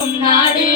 நாடு